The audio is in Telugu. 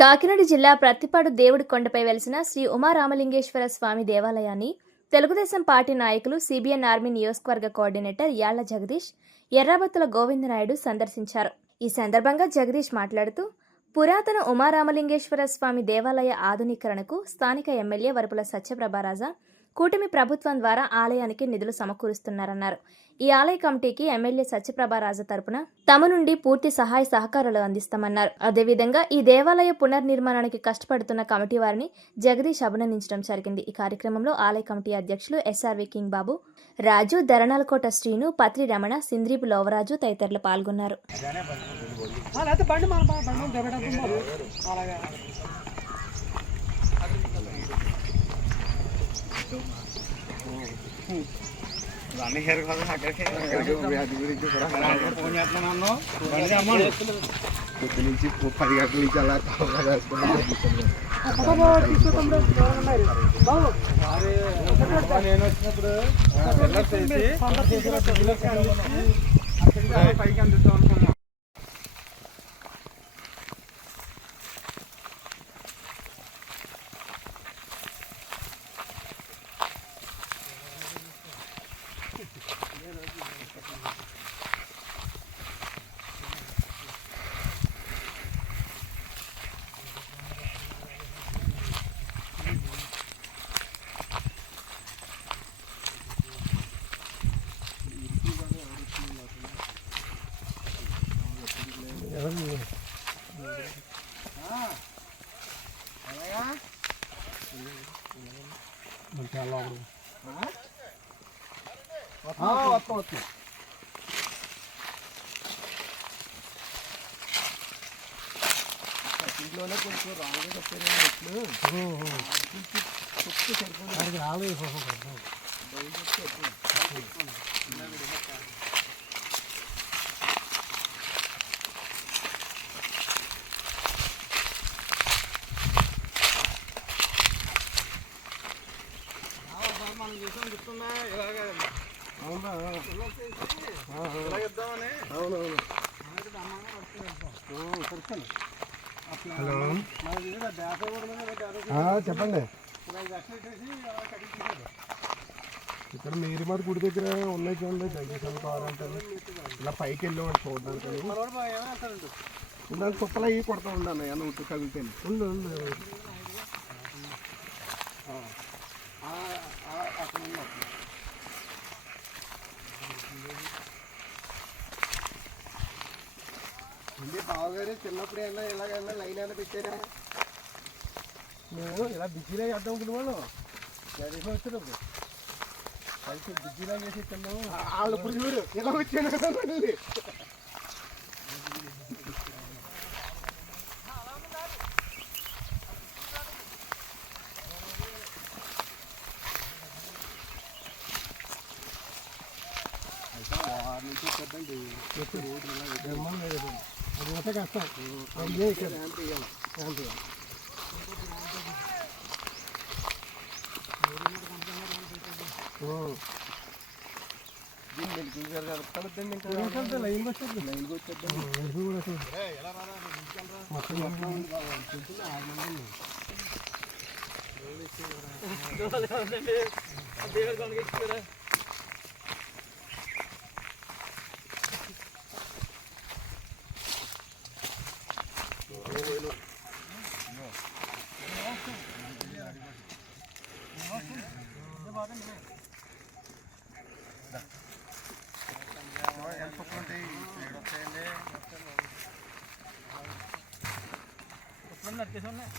కాకినాడ జిల్లా ప్రత్తిపాడు దేవుడి కొండపై వెలిసిన శ్రీ ఉమారామలింగేశ్వర స్వామి దేవాలయాన్ని తెలుగుదేశం పార్టీ నాయకులు సిబిఎన్ ఆర్మీ నియోజకవర్గ కోఆర్డినేటర్ యాళ్ల జగదీష్, ఎర్రాబత్తుల గోవిందనాయుడు సందర్శించారు. ఈ సందర్భంగా జగదీష్ మాట్లాడుతూ, పురాతన ఉమారామలింగేశ్వర స్వామి దేవాలయ ఆధునీకరణకు స్థానిక ఎమ్మెల్యే వరపుల సత్యప్రభారాజా కూటమి ప్రభుత్వం ద్వారా ఆలయానికి నిధులు సమకూరుస్తున్నారన్నారు. ఈ ఆలయ కమిటీకి ఎమ్మెల్యే సత్యప్రభారాజా తరపున తమ నుండి పూర్తి సహాయ సహకారాలు అందిస్తామన్నారు. అదేవిధంగా ఈ దేవాలయ పునర్నిర్మాణానికి కష్టపడుతున్న కమిటీ వారిని జగదీష్ అభినందించడం జరిగింది. ఈ కార్యక్రమంలో ఆలయ కమిటీ అధ్యక్షులు ఎస్ఆర్వి కింగ్ బాబు, రాజు, దరణాలకోట శ్రీను, పత్రి రమణ, సింద్రీపు లోవరాజు తదితరులు పాల్గొన్నారు. రాని హెయిర్ కాదు అక్కడికి వ్యాధి గురించి ఫోన్ చేస్తున్నాను. పొద్దు నుంచి 10 గంటల నుంచి అలా నేను వచ్చినప్పుడు పైకి అందుతాం అనుకున్నా. ఇంట్లోనే కొంచెం రాంగ్ రాలేదు. మనం చూసాం గుర్తుందా? ఇలాగే ఇలాగిద్దామని. అవునవును. హలో, చెప్పండి. ఇక్కడ మేరీమాత గుడి దగ్గర ఉన్నాయి చూడండి, జగదీశ్వర కావాలంటే ఇలా పైకి వెళ్ళేవాడు చూడడానికి. దాని కుప్పలు అవి కొడతా ఉండాలి అన్న ఉట్టు కదిలితే. బావగారు చిన్నప్పుడు అయినా ఇలాగైనా లైన్ అయినా పెట్టారా? మేము ఇలా బిజీలో చేద్దాం అనుకునేవాళ్ళు. జగదీశ్వరం వచ్చినప్పుడు కలిసి బిజీలో చేసి తిన్నాము. వాళ్ళు ఇప్పుడు చూడు ఇలా వచ్చాను కదా. అది వస్తే కష్టం. లైన్ వచ్చేది. నడిచేసి ఉన్నాయి.